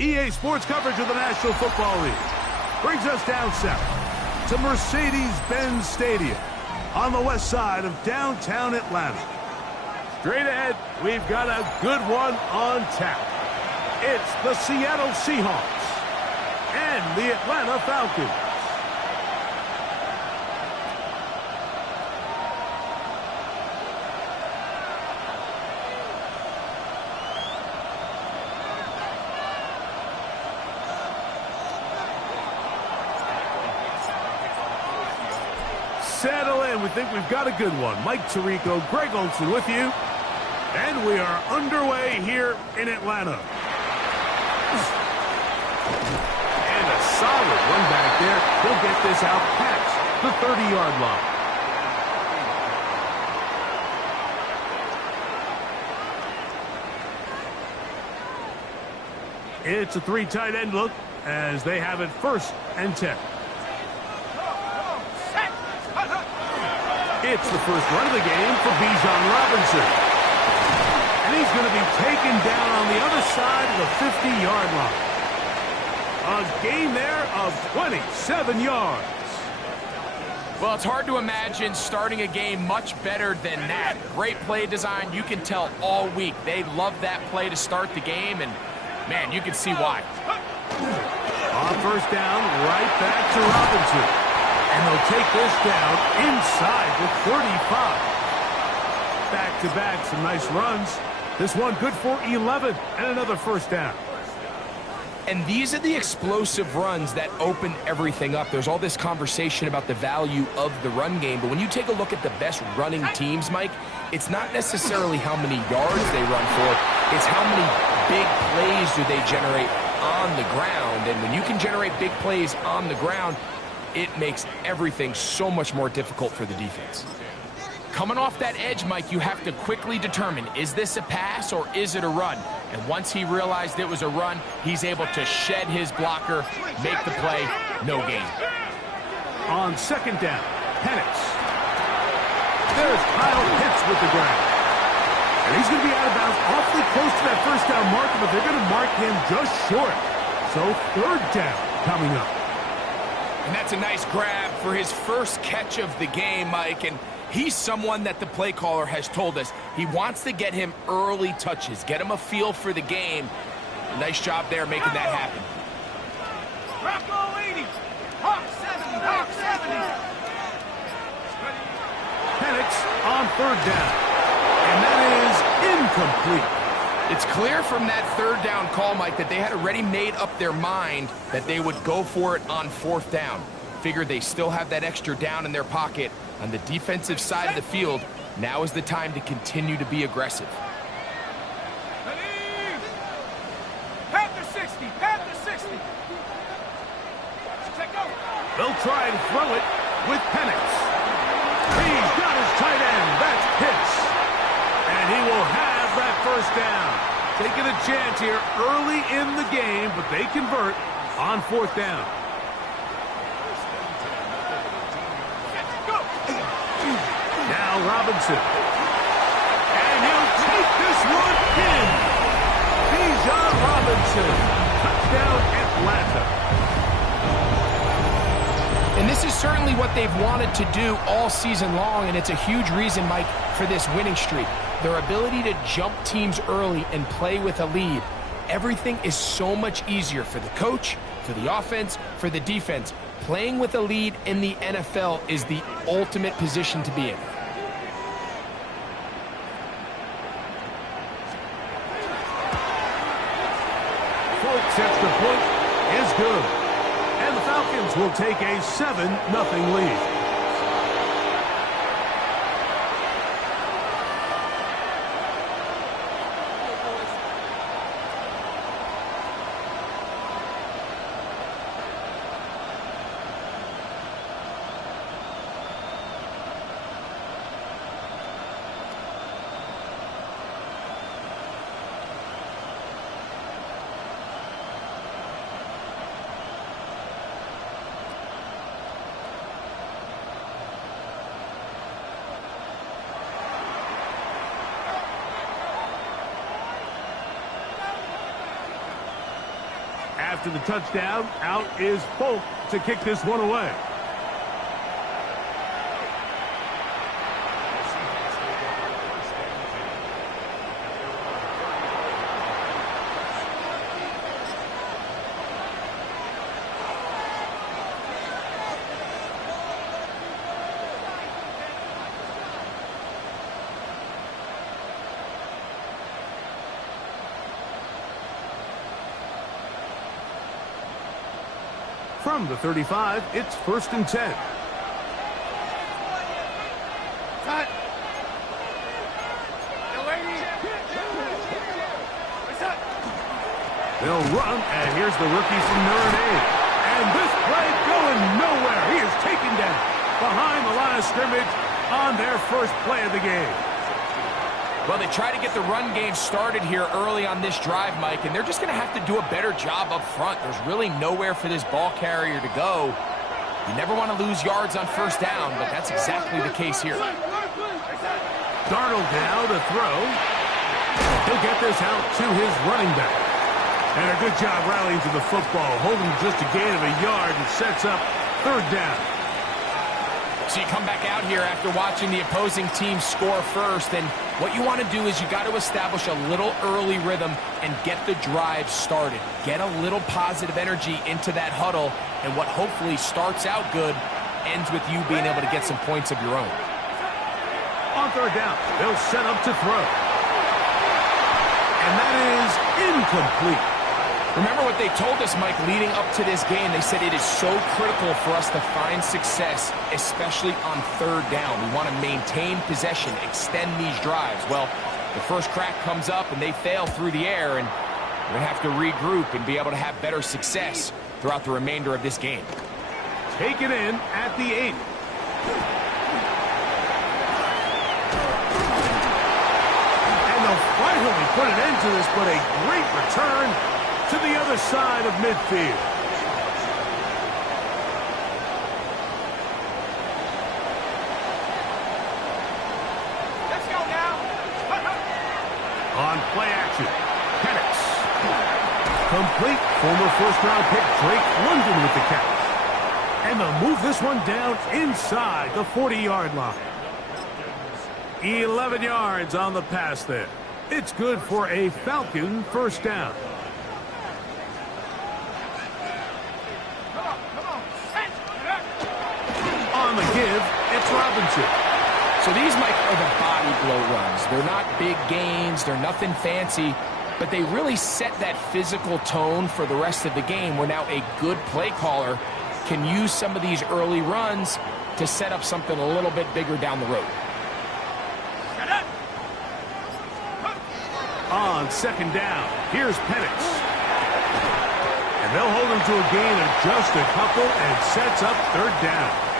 EA Sports coverage of the National Football League brings us down south to Mercedes-Benz Stadium on the west side of downtown Atlanta. Straight ahead, we've got a good one on tap. It's the Seattle Seahawks and the Atlanta Falcons. Settle in. We think we've got a good one. Mike Tirico, Greg Olson with you. And we are underway here in Atlanta. And a solid run back there. He'll get this out past the 30-yard line. It's a 3 tight end look as they have it 1st and 10. It's the first run of the game for Seazon Robinson. And he's going to be taken down on the other side of the 50-yard line. A gain there of 27 yards. Well, it's hard to imagine starting a game much better than that. Great play design. You can tell all week they love that play to start the game, and, man, you can see why. On 1st down, right back to Robinson. And they'll take this down inside the 35. Back-to-back, some nice runs. This one good for 11 and another 1st down. And these are the explosive runs that open everything up. There's all this conversation about the value of the run game, but when you take a look at the best running teams, Mike, it's not necessarily how many yards they run for, it's how many big plays do they generate on the ground. And when you can generate big plays on the ground, it makes everything so much more difficult for the defense. Coming off that edge, Mike, you have to quickly determine, is this a pass or is it a run? And once he realized it was a run, he's able to shed his blocker, make the play, no gain. On 2nd down, Penix. There's Kyle Pitts with the grab. And he's going to be out of bounds awfully close to that 1st down marker, but they're going to mark him just short. So 3rd down coming up. And that's a nice grab for his first catch of the game, Mike. And he's someone that the play caller has told us he wants to get him early touches, get him a feel for the game. Nice job there making that happen. Rocco 80, Hawk 70, Hawk 70. Penix on 3rd down. And that is incomplete. It's clear from that 3rd down call, Mike, that they had already made up their mind that they would go for it on 4th down. Figured they still have that extra down in their pocket on the defensive side of the field. Now is the time to continue to be aggressive. Panther 60, Panther 60. They'll try and throw it with Penix. He's got his tight end. That's Pitts. And he will have that 1st down. Taking a chance here early in the game, but they convert on 4th down. Now Robinson. And he'll take this one in. Seazon Robinson. Touchdown Atlanta. And this is certainly what they've wanted to do all season long, and it's a huge reason, Mike, for this winning streak. Their ability to jump teams early and play with a lead. Everything is so much easier for the coach, for the offense, for the defense. Playing with a lead in the NFL is the ultimate position to be in. Folks, extra point is good. And the Falcons will take a 7-0 lead. After the touchdown, out is Folk to kick this one away. From the 35, it's 1st and 10. Cut. They'll run, and here's the rookie from Notre Dame. And this play going nowhere. He is taken down behind the line of scrimmage on their first play of the game. Well, they try to get the run game started here early on this drive, Mike, and they're just going to have to do a better job up front. There's really nowhere for this ball carrier to go. You never want to lose yards on 1st down, but that's exactly the case here. Darnold now to throw. He'll get this out to his running back. And a good job rallying to the football, holding just a gain of a yard and sets up 3rd down. So you come back out here after watching the opposing team score first, and what you want to do is you got to establish a little early rhythm and get the drive started. Get a little positive energy into that huddle, and what hopefully starts out good ends with you being able to get some points of your own. On 3rd down, they'll set up to throw. And that is incomplete. Remember what they told us, Mike, leading up to this game. They said it is so critical for us to find success, especially on 3rd down. We want to maintain possession, extend these drives. Well, the first crack comes up and they fail through the air, and we're going to have to regroup and be able to have better success throughout the remainder of this game. Take it in at the 8. And they'll finally put an end to this, but a great return to the other side of midfield. Let's go now. On play action, Penix. Complete. Former 1st-round pick Drake London with the catch. And they'll move this one down inside the 40-yard line. 11 yards on the pass there. It's good for a Falcon 1st down. On the give, it's Robinson. So these, Mike, are the body blow runs. They're not big gains. They're nothing fancy. But they really set that physical tone for the rest of the game, where now a good play caller can use some of these early runs to set up something a little bit bigger down the road. On 2nd down, here's Penix. And they'll hold him to a gain of just a couple and sets up 3rd down.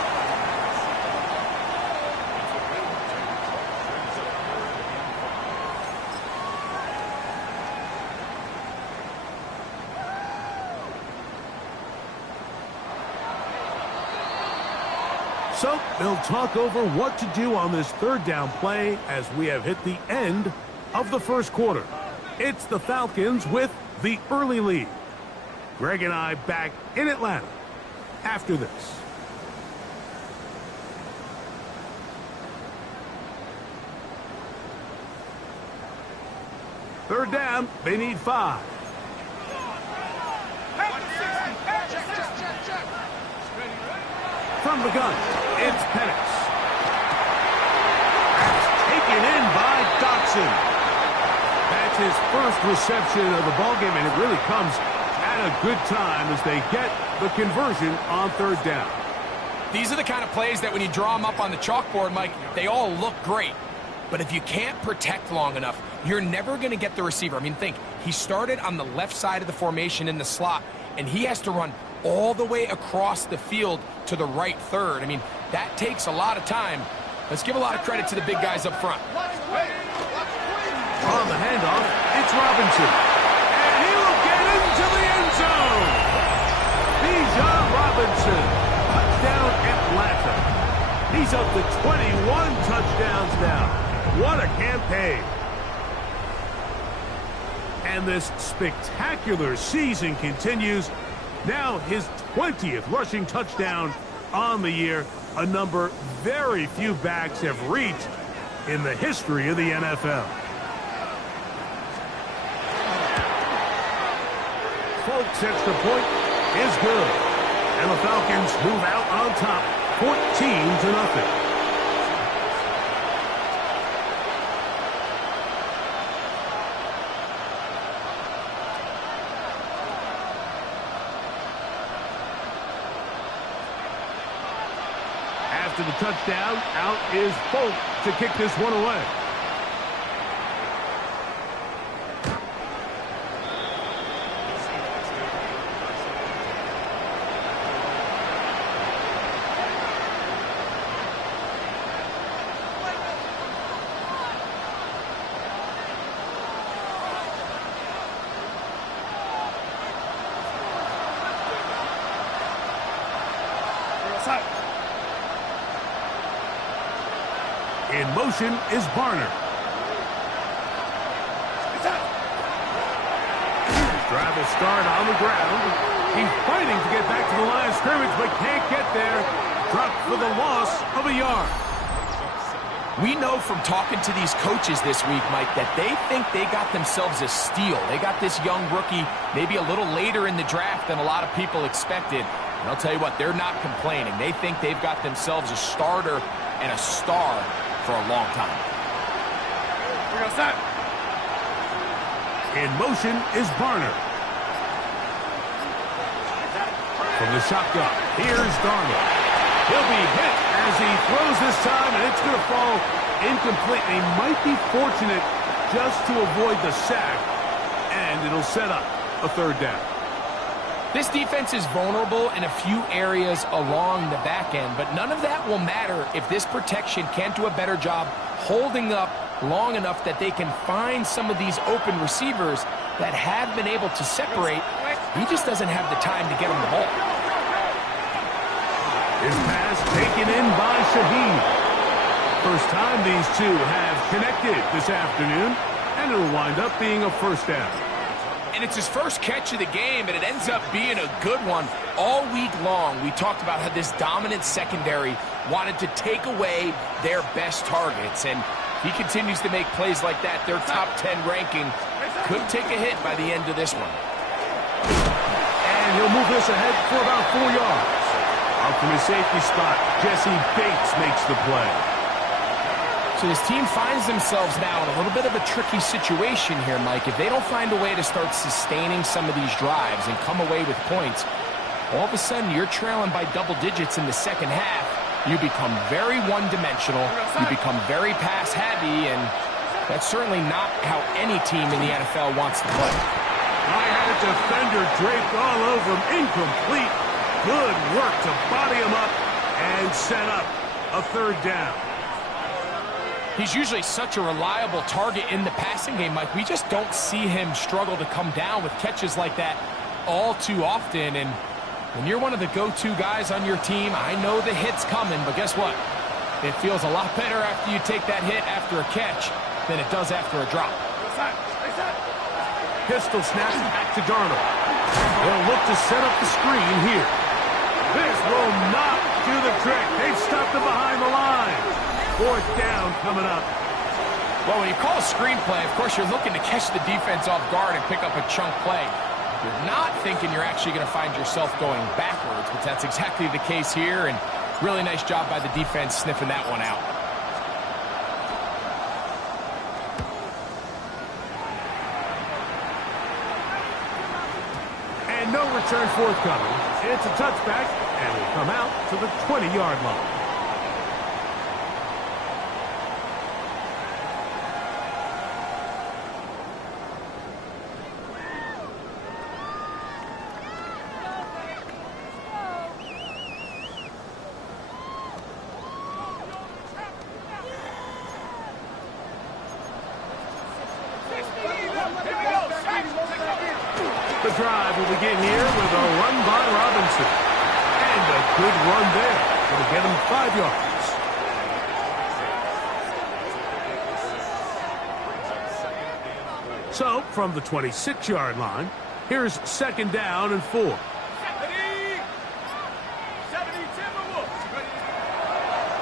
So they'll talk over what to do on this 3rd down play as we have hit the end of the 1st quarter. It's the Falcons with the early lead. Greg and I back in Atlanta after this. Third down, they need 5. From the gun, it's Penix. That's taken in by Dotson. That's his first reception of the ballgame, and it really comes at a good time as they get the conversion on 3rd down. These are the kind of plays that when you draw them up on the chalkboard, Mike, they all look great. But if you can't protect long enough, you're never going to get the receiver. I mean, think, he started on the left side of the formation in the slot, and he has to run all the way across the field to the right third. I mean, that takes a lot of time. Let's give a lot of credit to the big guys up front. On the handoff, it's Robinson. And he will get into the end zone. Seazon Robinson, touchdown Atlanta. He's up to 21 touchdowns now. What a campaign. And this spectacular season continues. Now his 20th rushing touchdown on the year, a number very few backs have reached in the history of the NFL. Folks' extra point is good. And the Falcons move out on top, 14-0. After the touchdown, out is Folk to kick this one away. In motion is Barner. Drive will start on the ground. He's fighting to get back to the line of scrimmage, but can't get there. Dropped for the loss of a yard. We know from talking to these coaches this week, Mike, that they think they got themselves a steal. They got this young rookie maybe a little later in the draft than a lot of people expected. And I'll tell you what, they're not complaining. They think they've got themselves a starter and a star for a long time. We're gonna start. In motion is Barner. From the shotgun, here's Darnold. He'll be hit as he throws this time, and it's going to fall incomplete. He might be fortunate just to avoid the sack, and it'll set up a third down. This defense is vulnerable in a few areas along the back end, but none of that will matter if this protection can't do a better job holding up long enough that they can find some of these open receivers that have been able to separate. He just doesn't have the time to get him the ball. His pass taken in by Shaheed. First time these two have connected this afternoon, and it'll wind up being a first down. And it's his first catch of the game, and it ends up being a good one. All week long, we talked about how this dominant secondary wanted to take away their best targets, and he continues to make plays like that. Their top 10 ranking could take a hit by the end of this one. And he'll move this ahead for about 4 yards. Out from his safety spot, Jesse Bates makes the play. So this team finds themselves now in a little bit of a tricky situation here, Mike. If they don't find a way to start sustaining some of these drives and come away with points, all of a sudden you're trailing by double digits in the second half. You become very one-dimensional. You become very pass-heavy, and that's certainly not how any team in the NFL wants to play. I had a defender draped all over him. Incomplete. Good work to body him up and set up a third down. He's usually such a reliable target in the passing game, Mike. We just don't see him struggle to come down with catches like that all too often. And when you're one of the go-to guys on your team, I know the hit's coming, but guess what? It feels a lot better after you take that hit after a catch than it does after a drop. Pistol snaps back to Darnold. They'll look to set up the screen here. This will not do the trick. They've stopped him behind the line. Fourth down coming up. Well, when you call a screen play, of course, you're looking to catch the defense off guard and pick up a chunk play. You're not thinking you're actually going to find yourself going backwards, but that's exactly the case here, and really nice job by the defense sniffing that one out. And no return forthcoming. It's a touchback, and will come out to the 20-yard line. The drive will begin here with a run by Robinson. And a good run there. Going to get him 5 yards. So, from the 26-yard line. Here's 2nd down and 4.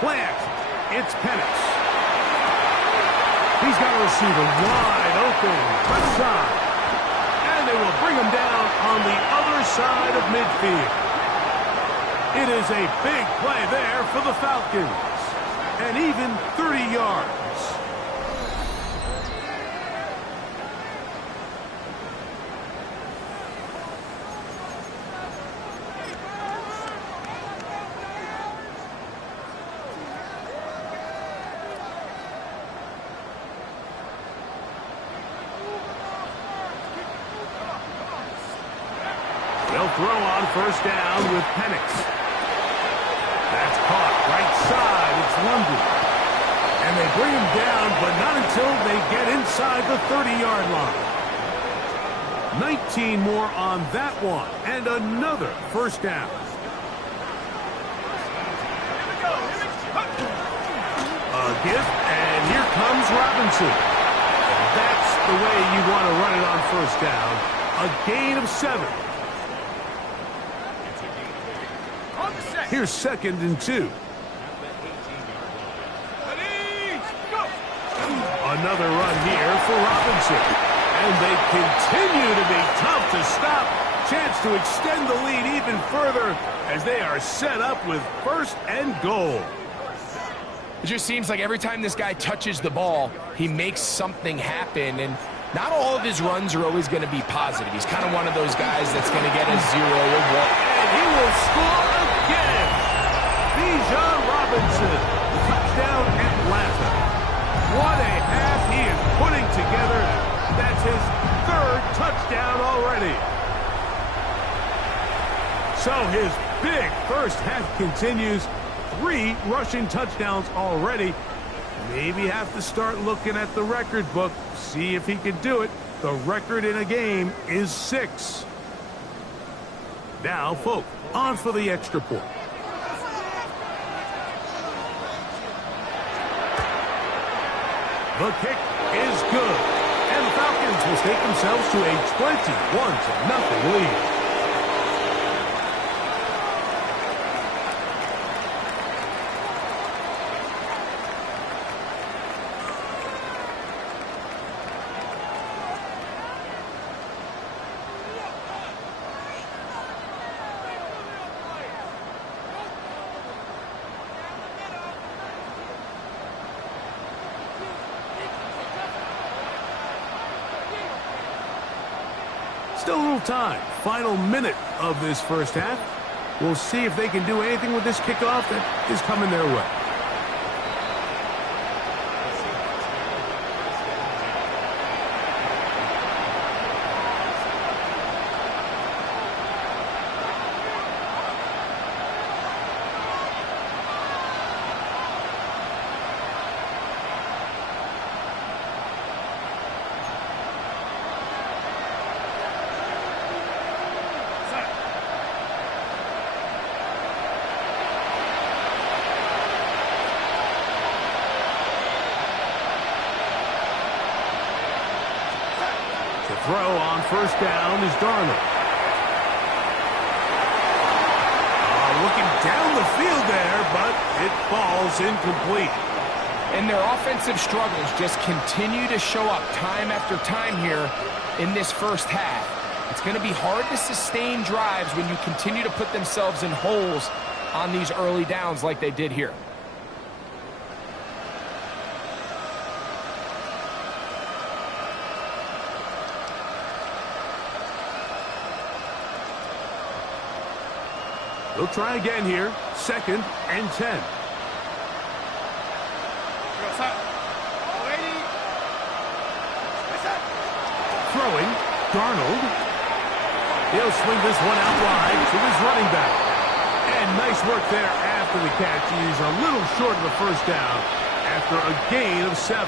Play action. It's Penix. He's got a receiver wide open, left side. And they will bring him down on the other side of midfield. It is a big play there for the Falcons. And even 30 yards. They'll throw on 1st down with Penix. That's caught right side. It's London. And they bring him down, but not until they get inside the 30-yard line. 19 more on that one. And another 1st down. A gift, and here comes Robinson. That's the way you want to run it on 1st down. A gain of 7. Here's 2nd and 2. Another run here for Robinson. And they continue to be tough to stop. Chance to extend the lead even further as they are set up with 1st and goal. It just seems like every time this guy touches the ball, he makes something happen. And not all of his runs are always going to be positive. He's kind of one of those guys that's going to get a 0 or 1. And he will score again. Seazon Robinson, touchdown Atlanta. What a half he is putting together. That's his 3rd touchdown already. So his big first half continues. 3 rushing touchdowns already. Maybe have to start looking at the record book, see if he can do it. The record in a game is 6. Now, folks, on for the extra point. The kick is good. And the Falcons will take themselves to a 21-0 lead. Still a little time. Final minute of this first half. We'll see if they can do anything with this kickoff that is coming their way. Throw on 1st down is Darnold. Looking down the field there, but it falls incomplete. And their offensive struggles just continue to show up time after time here in this first half. It's going to be hard to sustain drives when you continue to put themselves in holes on these early downs like they did here. They'll try again here. 2nd and 10. Throwing. Darnold. He'll swing this one out wide to his running back. And nice work there after the catch. He's a little short of the 1st down after a gain of 7.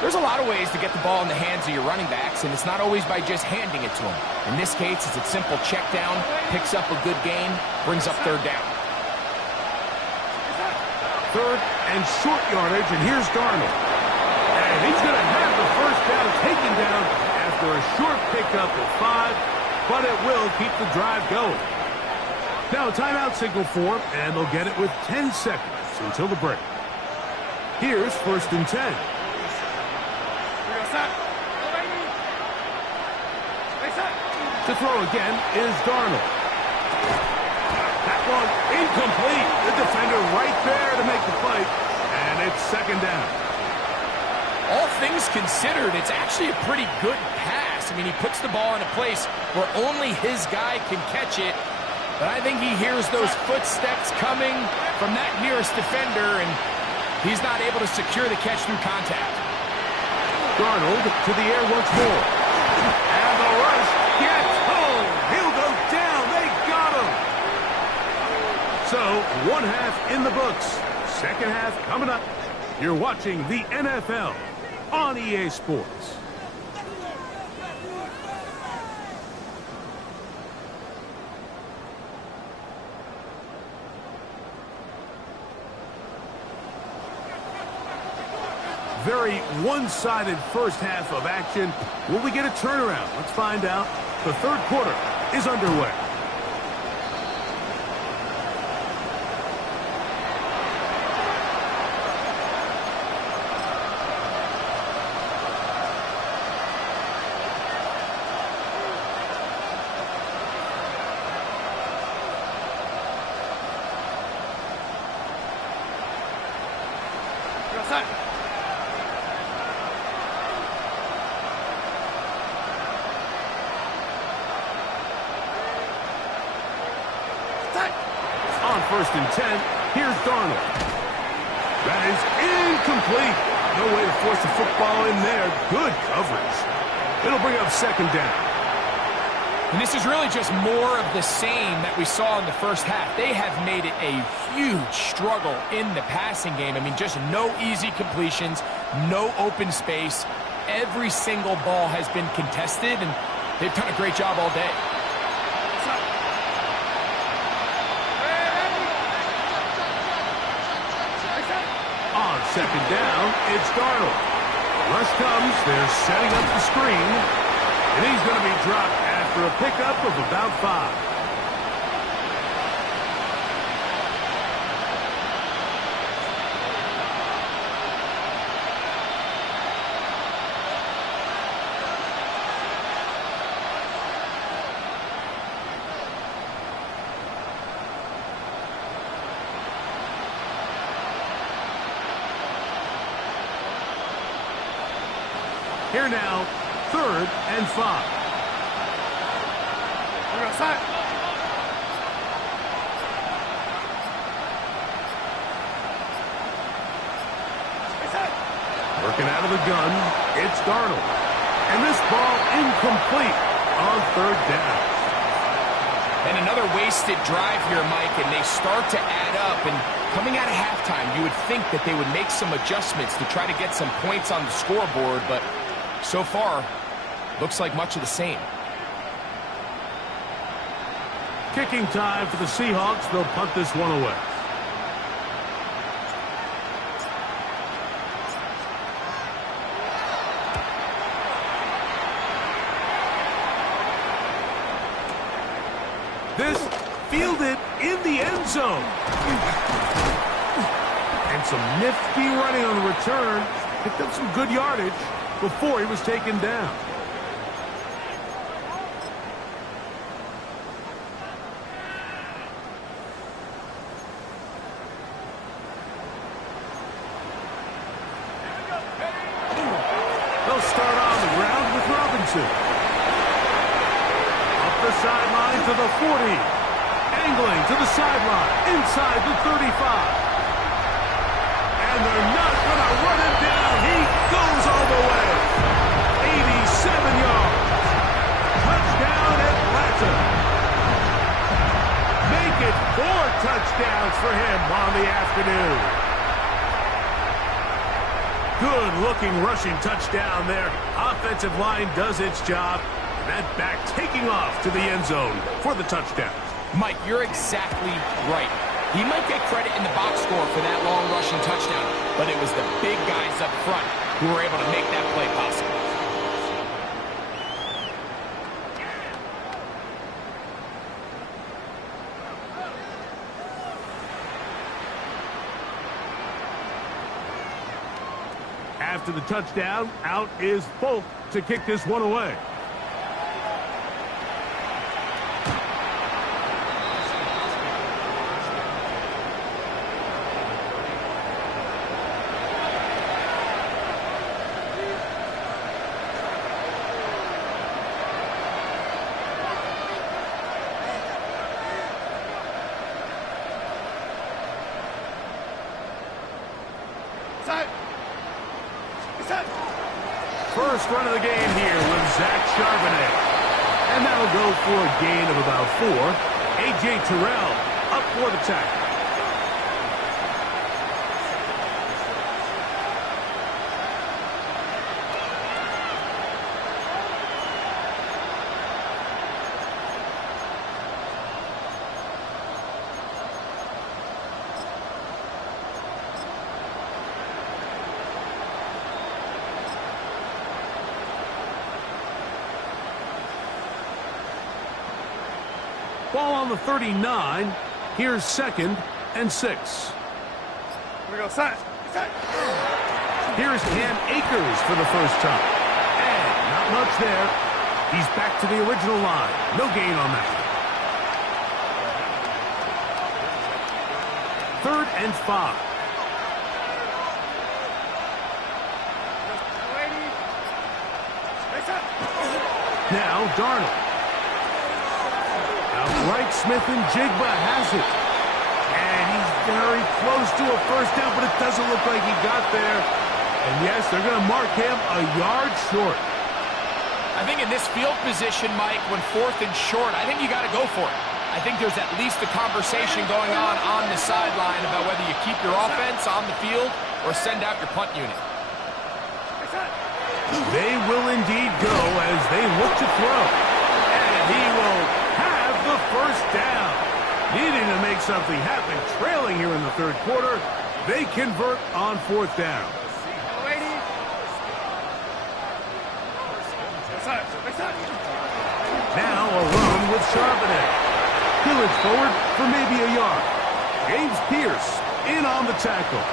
There's a lot of ways to get the ball in the hands of your running backs, and it's not always by just handing it to them. In this case, it's a simple check down, picks up a good gain, brings up 3rd down. 3rd and short yardage, and here's Darnold. And he's going to have the 1st down taken down after a short pickup of 5, but it will keep the drive going. Now a timeout signal form, and they'll get it with 10 seconds until the break. Here's 1st and 10. To throw again is Darnold. That one incomplete. The defender right there to make the play, and it's 2nd down. All things considered, it's actually a pretty good pass. I mean, he puts the ball in a place where only his guy can catch it, but I think he hears those footsteps coming from that nearest defender, and he's not able to secure the catch through contact. Darnold to the air once more. And the rush gets home. He'll go down. They got him. So, 1 half in the books. 2nd half coming up. You're watching the NFL on EA Sports. Very one-sided first half of action. Will we get a turnaround? Let's find out. The 3rd quarter is underway. On 1st and 10, here's Darnold. That is incomplete. No way to force the football in there. Good coverage. It'll bring up 2nd down. And this is really just more of the same that we saw in the first half. They have made it a huge struggle in the passing game. I mean, just no easy completions, no open space. Every single ball has been contested, and they've done a great job all day. On 2nd down, it's Darnold. Rush comes. They're setting up the screen. And he's going to be dropped after a pickup of about 5. Here now, 3rd and 5. We're going to start. Working out of the gun, it's Darnold. And this ball incomplete on 3rd down. And another wasted drive here, Mike, and they start to add up. And coming out of halftime, you would think that they would make some adjustments to try to get some points on the scoreboard, but so far, looks like much of the same. Kicking time for the Seahawks. They'll punt this one away. This fielded in the end zone. And some nifty running on the return. Picked up some good yardage before he was taken down. They'll start on the ground with Robinson. Up the sideline to the 40. Angling to the sideline. Inside the 35. And they're not going to run him down. He goes all the way. 87 yards. Touchdown Atlanta. Make it 4 touchdowns for him on the afternoon. Good-looking rushing touchdown there. Offensive line does its job. And that back taking off to the end zone for the touchdown. Mike, you're exactly right. He might get credit in the box score for that long rushing touchdown, but it was the big guys up front who were able to make that play possible. After the touchdown, out is Folk to kick this one away. First run of the game here with Zach Charbonnet. And that'll go for a gain of about 4. A.J. Terrell up for the tackle. Ball on the 39. Here's 2nd and 6. Here we go, set. Here's Cam Akers for the first time. And not much there. He's back to the original line. No gain on that. 3rd and 5. Now Darnold. Outright Smith and Jigba has it. And he's very close to a first down, but it doesn't look like he got there. And yes, they're going to mark him a yard short. I think in this field position, Mike, when 4th and short, I think you got to go for it. I think there's at least a conversation going on the sideline about whether you keep your offense on the field or send out your punt unit. They will indeed go as they look to throw. And he will have the first down. Needing to make something happen, trailing here in the 3rd quarter. They convert on 4th down. Now a run with Charbonnet. He'll forward for maybe a yard. James Pierce in on the tackle.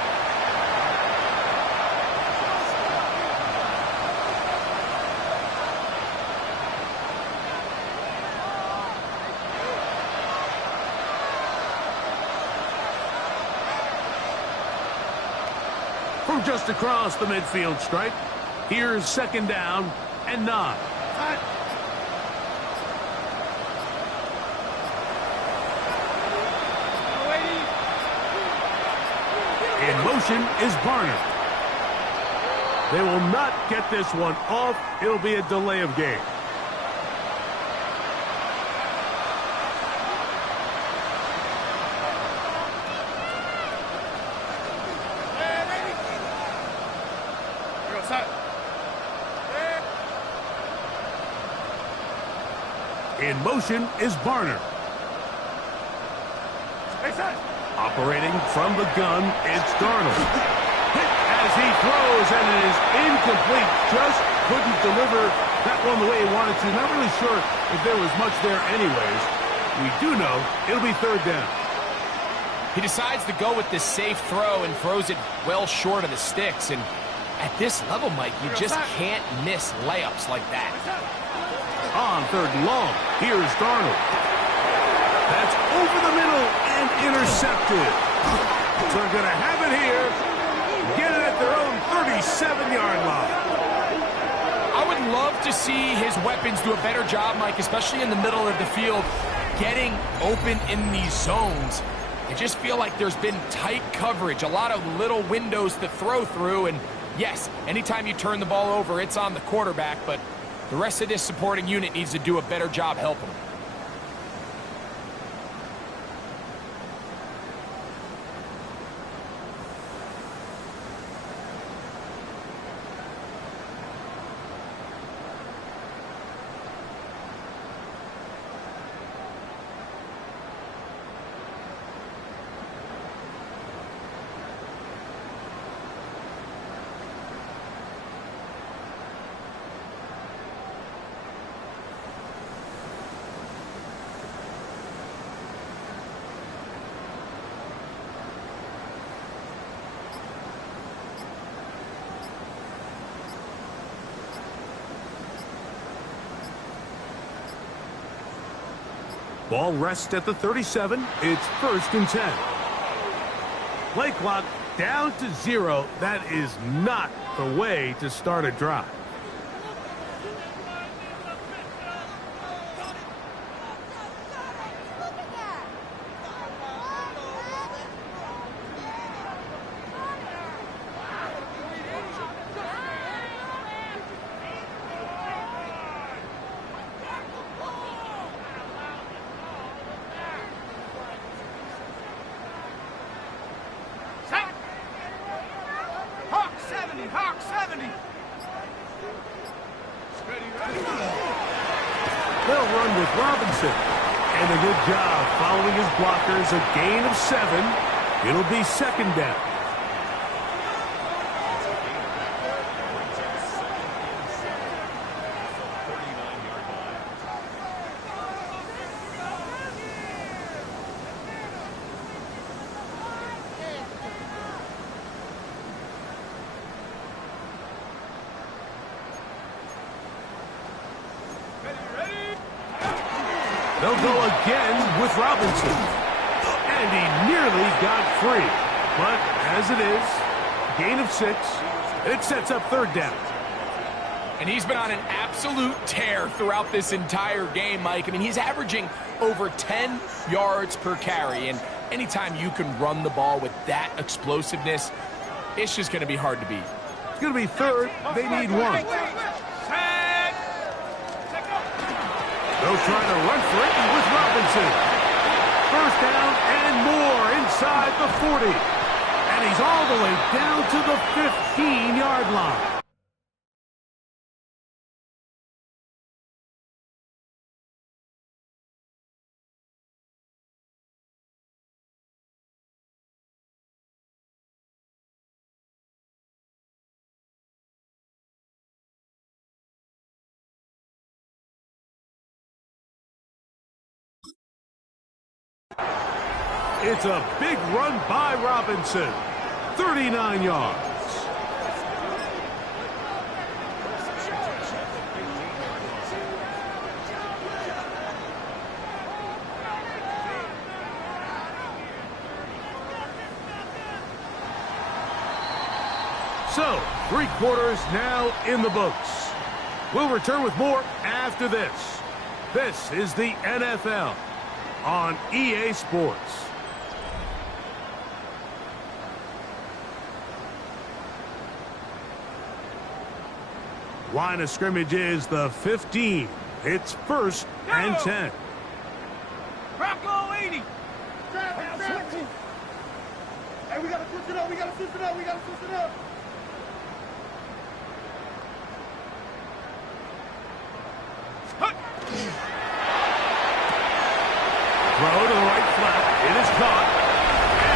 From just across the midfield stripe, here's 2nd down and 9. In motion is Barner. They will not get this one off. It'll be a delay of game. In motion is Barner. Operating from the gun, it's Darnold. Hit as he throws, and it is incomplete. Just couldn't deliver that one the way he wanted to. Not really sure if there was much there anyways. We do know it'll be 3rd down. He decides to go with this safe throw and throws it well short of the sticks. And at this level, Mike, you just can't miss layups like that. On 3rd and long, here's Darnold. That's over the middle and intercepted. So they're going to have it here. Get it at their own 37-yard line. I would love to see his weapons do a better job, Mike, especially in the middle of the field, getting open in these zones. I just feel like there's been tight coverage, a lot of little windows to throw through, and yes, anytime you turn the ball over, it's on the quarterback, but the rest of this supporting unit needs to do a better job helping him. Ball rests at the 37. It's 1st and 10. Play clock down to 0. That is not the way to start a drive. Hawk 70. They'll run with Robinson. And a good job following his blockers. A gain of 7. It'll be 2nd down. They'll go again with Robinson. And he nearly got free. But as it is, gain of 6. It sets up 3rd down. And he's been on an absolute tear throughout this entire game, Mike. I mean, he's averaging over 10 yards per carry. And anytime you can run the ball with that explosiveness, it's just going to be hard to beat. It's going to be 3rd. They need 1. They'll try to run for it with Robinson. 1st down and more inside the 40. And he's all the way down to the 15-yard line. It's a big run by Robinson. 39 yards. So, 3 quarters now in the books. We'll return with more after this. This is the NFL on EA Sports. Line of scrimmage is the 15. It's 1st and 10. Rocco 80. Hey, we got to switch it up. We got to switch it up. We got to switch it up. Throw to the right flat. It is caught.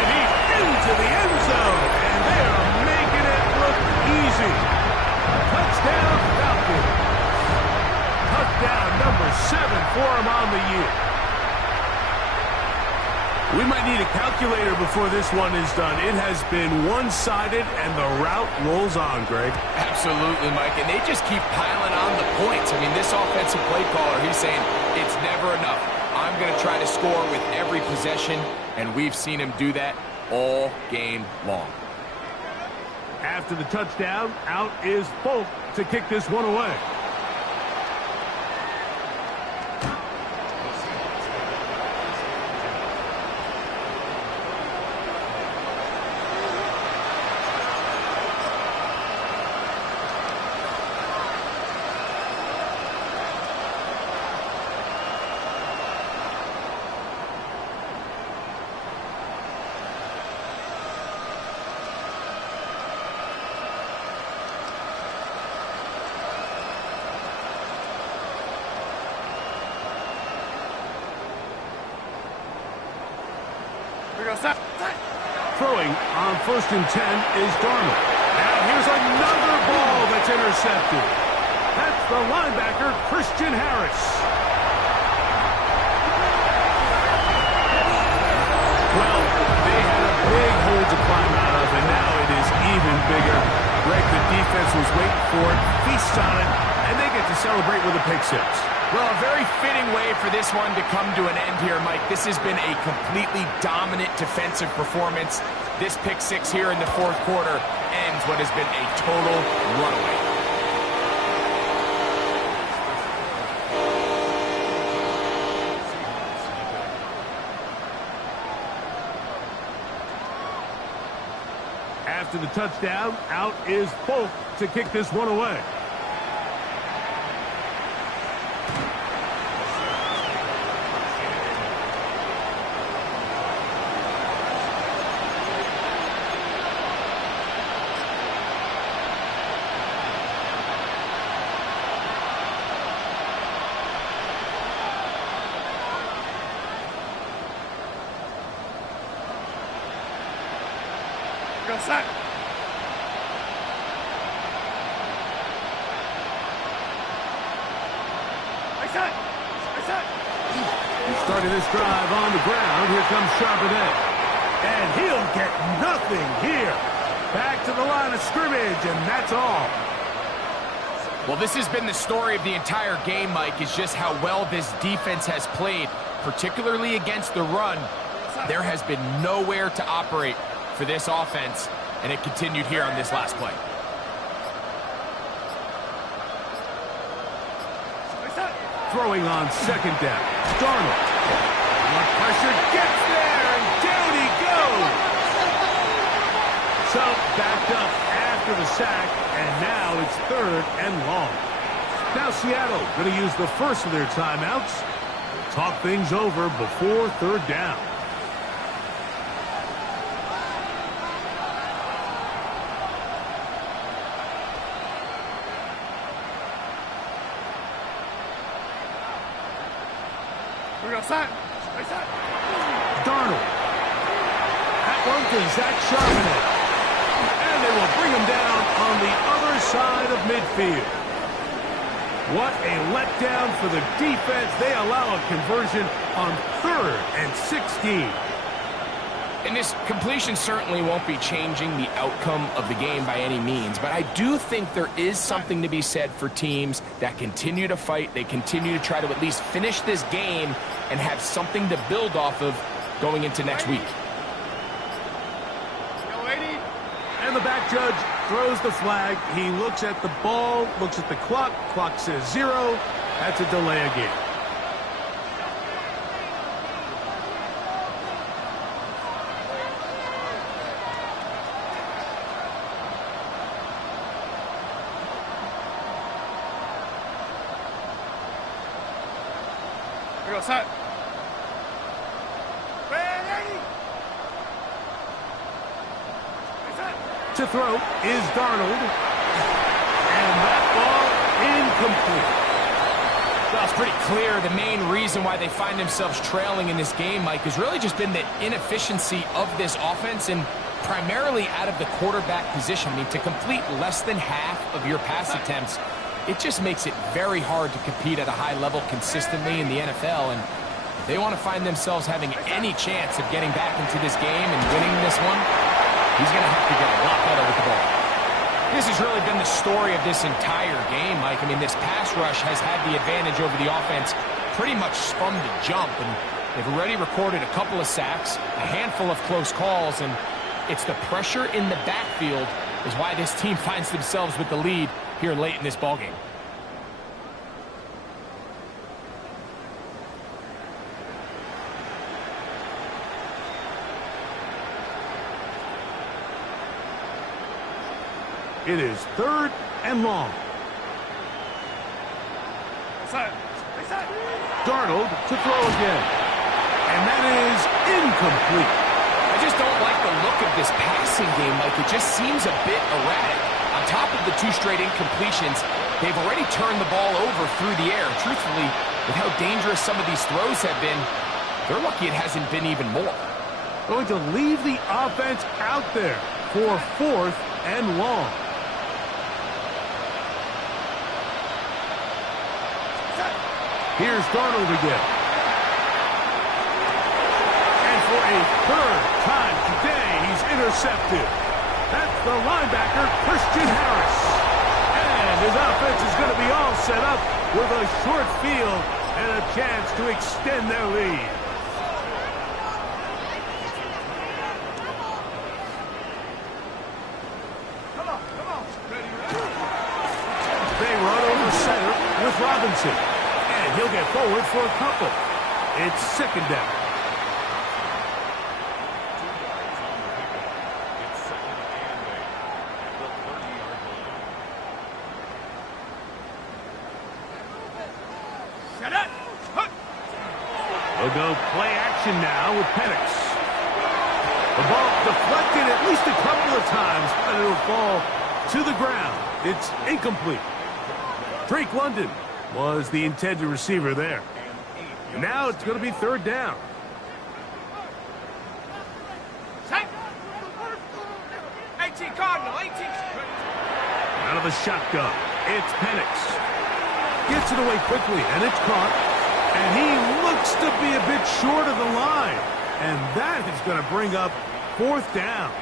And he's into the end zone. And they are making it look easy. Touchdown, Falcons. Touchdown number 7 for him on the year. We might need a calculator before this one is done. It has been one-sided, and the route rolls on, Greg. Absolutely, Mike. And they just keep piling on the points. I mean, this offensive play caller, he's saying it's never enough. I'm going to try to score with every possession, and we've seen him do that all game long. After the touchdown, out is Folk to kick this one away. Throwing on 1st and 10 is Darnold. Now here's another ball that's intercepted. That's the linebacker, Christian Harris. Well, they had a big hole to climb out of, and now it is even bigger. Greg, the defense was waiting for it, feasts on it, and they get to celebrate with a pick 6. Well, a very fitting way for this one to come to an end here, Mike. This has been a completely dominant defensive performance. This pick six here in the fourth quarter ends what has been a total runaway. After the touchdown, out is Folk to kick this one away. Go set. Starting this drive on the ground, here comes Charbonnet. And he'll get nothing here. Back to the line of scrimmage, and that's all. Well, this has been the story of the entire game, Mike, is just how well this defense has played, particularly against the run. There has been nowhere to operate for this offense, and it continued here on this last play. Throwing on second down. Darnold. What pressure gets there, and down he goes. So backed up after the sack, and now it's third and long. Now Seattle going to use the first of their timeouts. Talk things over before third down. Darnold. That one to Zach Charbonnet. And they will bring him down on the other side of midfield. What a letdown for the defense. They allow a conversion on 3rd and 16. And this completion certainly won't be changing the outcome of the game by any means, but I do think there is something to be said for teams that continue to fight. They continue to try to at least finish this game and have something to build off of going into next week. And the back judge throws the flag. He looks at the ball, looks at the clock. Clock says 0. That's a delay of game. Set. To throw is Darnold. And that ball incomplete. Well, it's pretty clear the main reason why they find themselves trailing in this game, Mike, has really just been the inefficiency of this offense and primarily out of the quarterback position. I mean, to complete less than half of your pass attempts, it just makes it very hard to compete at a high level consistently in the NFL. And if they want to find themselves having any chance of getting back into this game and winning this one, he's going to have to get a lot better with the ball. This has really been the story of this entire game, Mike. I mean, this pass rush has had the advantage over the offense pretty much from the jump. And they've already recorded a couple of sacks, a handful of close calls, and it's the pressure in the backfield is why this team finds themselves with the lead here late in this ballgame. It is 3rd and long. Darnold to throw again. And that is incomplete. I just don't like the look of this passing game, Mike. It just seems a bit erratic. On top of the 2 straight incompletions, they've already turned the ball over through the air. Truthfully, with how dangerous some of these throws have been, they're lucky it hasn't been even more. Going to leave the offense out there for 4th and long. Here's Darnold again. And for a 3rd time today, he's intercepted. That's the linebacker, Christian Harris. And his offense is going to be all set up with a short field and a chance to extend their lead. They run over center with Robinson. And he'll get forward for a couple. It's second down. They'll go play action now with Penix. The ball deflected at least a couple of times, but it'll fall to the ground. It's incomplete. Drake London was the intended receiver there. Now it's going to be third down. Out of the shotgun, it's Penix. Gets it away quickly, and it's caught. And he looks to be a bit short of the line. And that is going to bring up fourth down.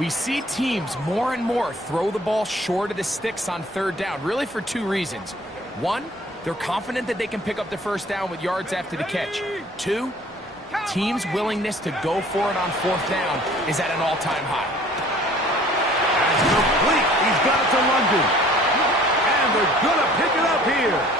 We see teams more and more throw the ball short of the sticks on third down, really for two reasons. One, they're confident that they can pick up the first down with yards after the catch. Two, teams' willingness to go for it on fourth down is at an all-time high. That's complete. He's got it to London. And they're going to pick it up here.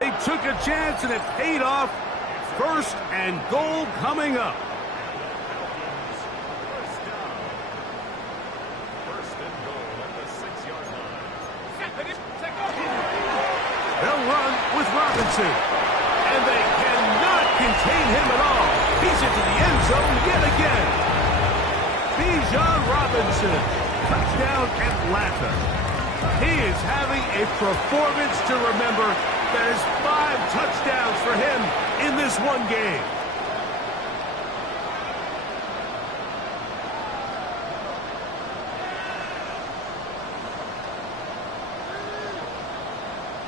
They took a chance and it paid off. First and goal coming up. They'll run with Robinson. And they cannot contain him at all. He's into the end zone yet again. Seazon Robinson. Touchdown Atlanta. He is having a performance to remember. That is 5 touchdowns for him in this one game.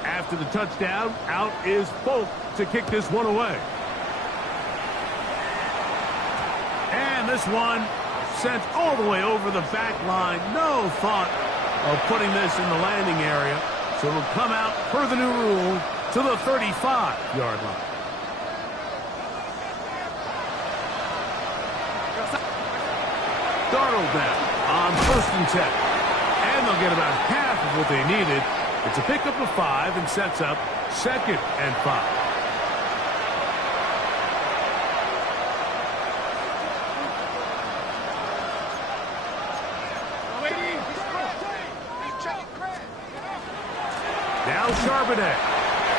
After the touchdown, out is Folk to kick this one away. And this one sent all the way over the back line. No thought of putting this in the landing area. So it'll come out per the new rule to the 35-yard line. Darnold now on 1st and 10. And they'll get about half of what they needed. It's a pickup of 5 and sets up 2nd and 5. Now Charbonnet.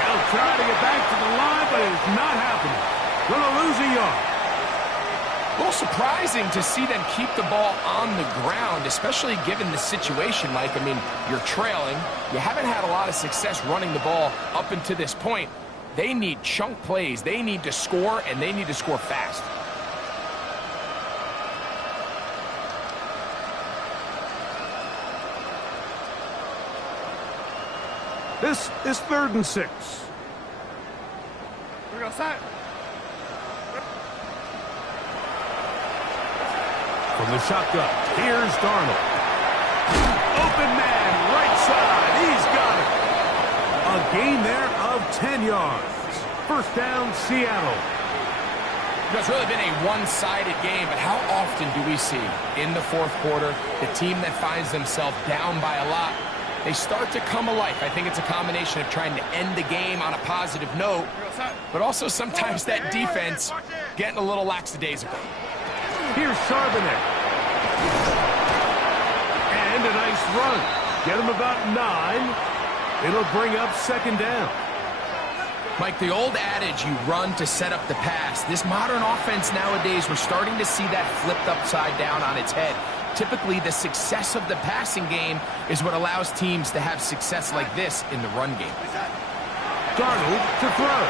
He'll try to get back to the line, but it's not happening. Going to lose a yard. A little surprising to see them keep the ball on the ground, especially given the situation, Mike. I mean, you're trailing. You haven't had a lot of success running the ball up until this point. They need chunk plays. They need to score, and they need to score fast. This is 3rd and 6. We go side. From the shotgun, here's Darnold. Open man, right side. He's got it. A gain there of 10 yards. First down, Seattle. It's really been a one-sided game, but how often do we see in the fourth quarter the team that finds themselves down by a lot, they start to come alive? I think it's a combination of trying to end the game on a positive note, but also sometimes that defense getting a little lackadaisical. Here's Charbonnet. And a nice run. Get him about 9. It'll bring up 2nd down. Mike, the old adage, you run to set up the pass. This modern offense nowadays, we're starting to see that flipped upside down on its head. Typically, the success of the passing game is what allows teams to have success like this in the run game. Darnold to throw.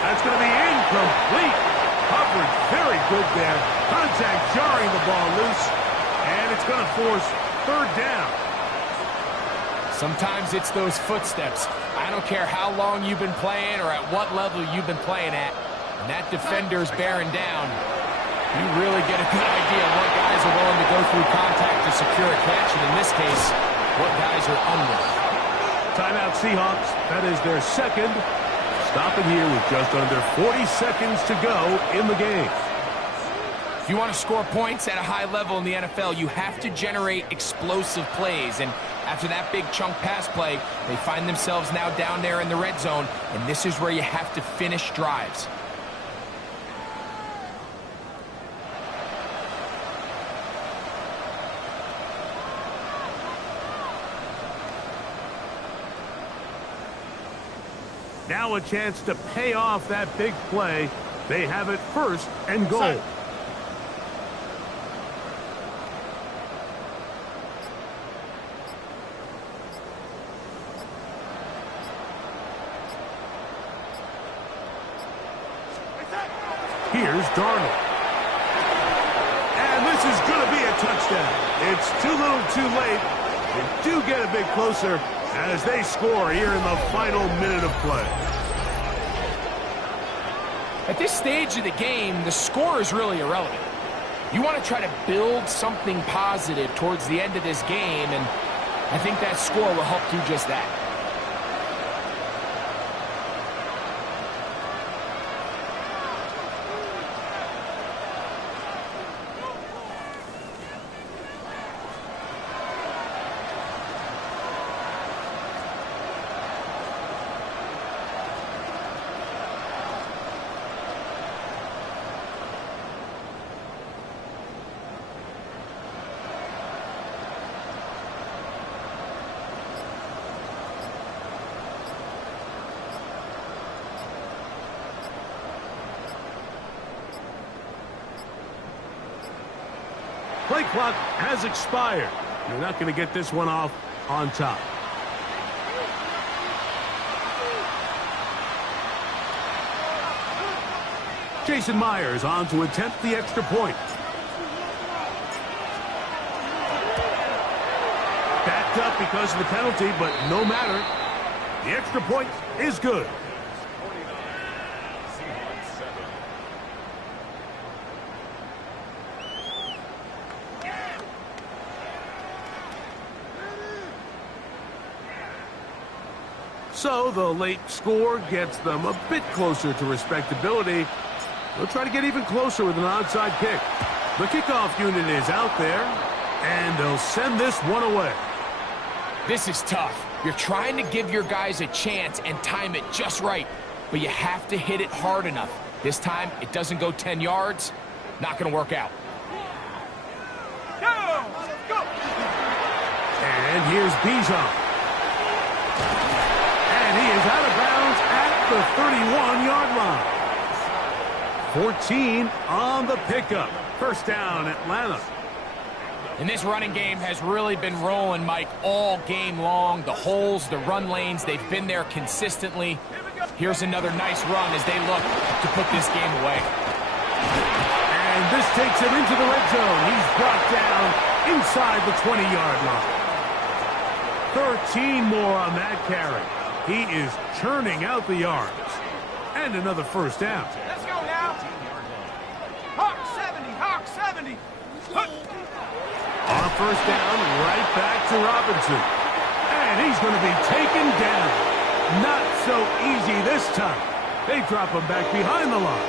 That's going to be in. Incomplete. Coverage very good there. Contact jarring the ball loose. And it's going to force third down. Sometimes it's those footsteps. I don't care how long you've been playing or at what level you've been playing at. When that defender's bearing down, you really get a good idea of what guys are willing to go through contact to secure a catch, and in this case, what guys are unwilling. Timeout Seahawks. That is their second. Stopping here with just under 40 seconds to go in the game. If you want to score points at a high level in the NFL, you have to generate explosive plays. And after that big chunk pass play, they find themselves now down there in the red zone, and this is where you have to finish drives. Now a chance to pay off that big play. They have it first and goal. Here's Darnold. And this is going to be a touchdown. It's too little too late. They do get a bit closer as they score here in the final minute of play. At this stage of the game, the score is really irrelevant. You want to try to build something positive towards the end of this game, and I think that score will help do just that. Play clock has expired. You're not going to get this one off on top. Jason Myers on to attempt the extra point. Backed up because of the penalty, but no matter. The extra point is good. So the late score gets them a bit closer to respectability. They'll try to get even closer with an onside kick. The kickoff unit is out there, and they'll send this one away. This is tough. You're trying to give your guys a chance and time it just right, but you have to hit it hard enough. This time, it doesn't go 10 yards. Not going to work out. Go! And here's Bijan. And he is out of bounds at the 31-yard line. 14 on the pickup. First down, Atlanta. And this running game has really been rolling, Mike, all game long. The holes, the run lanes, they've been there consistently. Here's another nice run as they look to put this game away. And this takes him into the red zone. He's brought down inside the 20-yard line. 13 more on that carry. He is churning out the yards. And another first down. Let's go now. Hawk 70, Hawk 70. On first down, right back to Robinson. And he's going to be taken down. Not so easy this time. They drop him back behind the line.